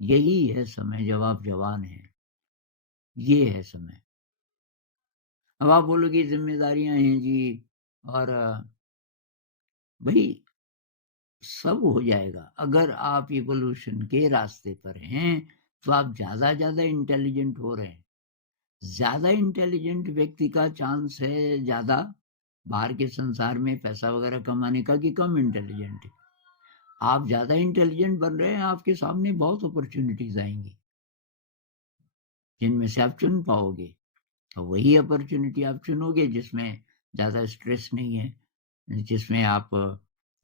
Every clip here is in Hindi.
यही है समय जब आप जवान हैं, ये है समय। अब आप बोलोगे ज़िम्मेदारियाँ हैं जी और भई सब हो जाएगा। अगर आप इवोल्यूशन के रास्ते पर हैं, तो आप ज़्यादा इंटेलिजेंट हो रहे हैं। ज़्यादा इंटेलिजेंट व्यक्ति का चांस है ज़्यादा बाहर के संसार में पैसा वग़ैरह कमाने का कि कम इंटेलिजेंट है। आप ज़्यादा इंटेलिजेंट बन रहे हैं, आपके सामने बहुत अपॉर्च्युनिटीज़ आएँगी, जिनमें से आप चुन पाओगे। तो वही अपॉर्च्युनिटी आप चुनोगे जिसमें ज़्यादा स्ट्रेस नहीं है, जिसमें आप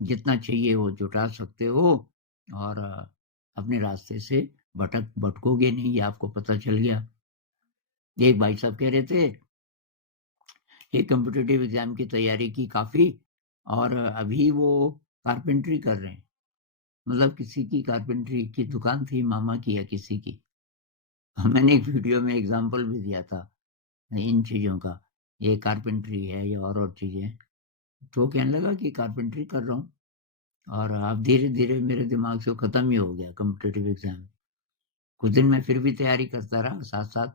जितना चाहिए वो जुटा सकते हो और अपने रास्ते से भटकोगे नहीं, ये आपको पता चल गया। एक भाई साहब कह रहे थे, एक कॉम्पिटिटिव एग्ज़ाम की तैयारी की काफ़ी और अभी वो कारपेंटरी कर रहे हैं। मतलब किसी की कारपेंटरी की दुकान थी, मामा की या किसी की। मैंने एक वीडियो में एग्ज़ाम्पल भी दिया था इन चीज़ों का, ये कारपेंटरी है या और चीज़ें। तो वो कहने लगा कि कारपेंटरी कर रहा हूँ और अब धीरे-धीरे मेरे दिमाग से वो खत्म ही हो गया कॉम्पिटिटिव एग्ज़ाम। कुछ दिन मैं फिर भी तैयारी करता रहा साथ-साथ,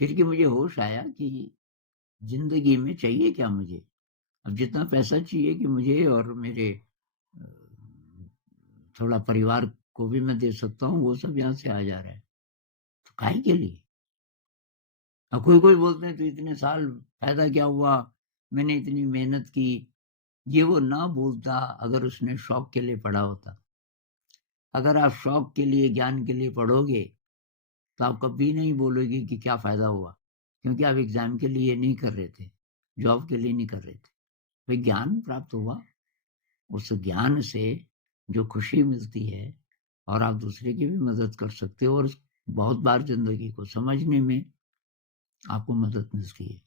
फिर कि मुझे होश आया कि ज़िंदगी में चाहिए क्या मुझे? अब जितना पैसा चाहिए कि मुझे और मेरे अ, थोड़ा परिवार को भी मैं दे सकता हूँ, वो सब यहाँ से आ जा रहा है। तो काहे के लिए? अब कोई-कोई बोलते हैं तो इतने साल फ़ायदा क्या हुआ? मैंने इतनी मेहनत की। ये वो ना बोलता अगर उसने शौक के लिए पढ़ा होता। अगर आप शौक के लिए, ज्ञान के लिए पढ़ोगे, तो आप कभी नहीं बोलोगे कि क्या फ़ायदा हुआ? क्योंकि आप एग्ज़ाम के लिए नहीं कर रहे थे, जॉब के लिए नहीं कर रहे थे। भाई ज्ञान प्राप्त हुआ, उस ज्ञान से जो खुशी मिलती है और आप दूसरे की भी मदद कर सकते हो और बहुत बार ज़िंदगी को समझने में आपको मदद मिलती है।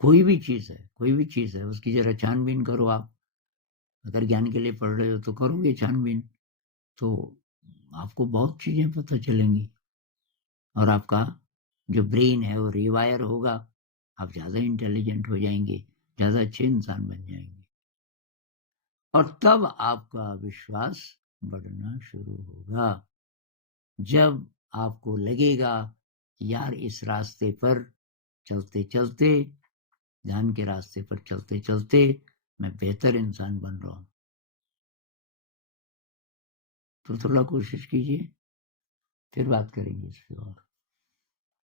कोई भी चीज़ है, उसकी ज़रा छान-बीन करो आप। अगर ज्ञान के लिए पढ़ रहे हो तो करोगे छान-बीन, तो आपको बहुत चीज़ें पता चलेंगी और आपका जो ब्रेन है वो रिवायर होगा, आप ज़्यादा इंटेलिजेंट हो जाएँगे, ज़्यादा अच्छे इंसान बन जाएँगे और तब आपका विश्वास बढ़ना शुरू होगा। जब आपको लगेगा कि यार इस रास्ते पर चलते-चलते, ध्यान के रास्ते पर चलते-चलते मैं बेहतर इंसान बन रहा हूँ। तो थोड़ा कोशिश कीजिए, फिर बात करेंगे इस पे और।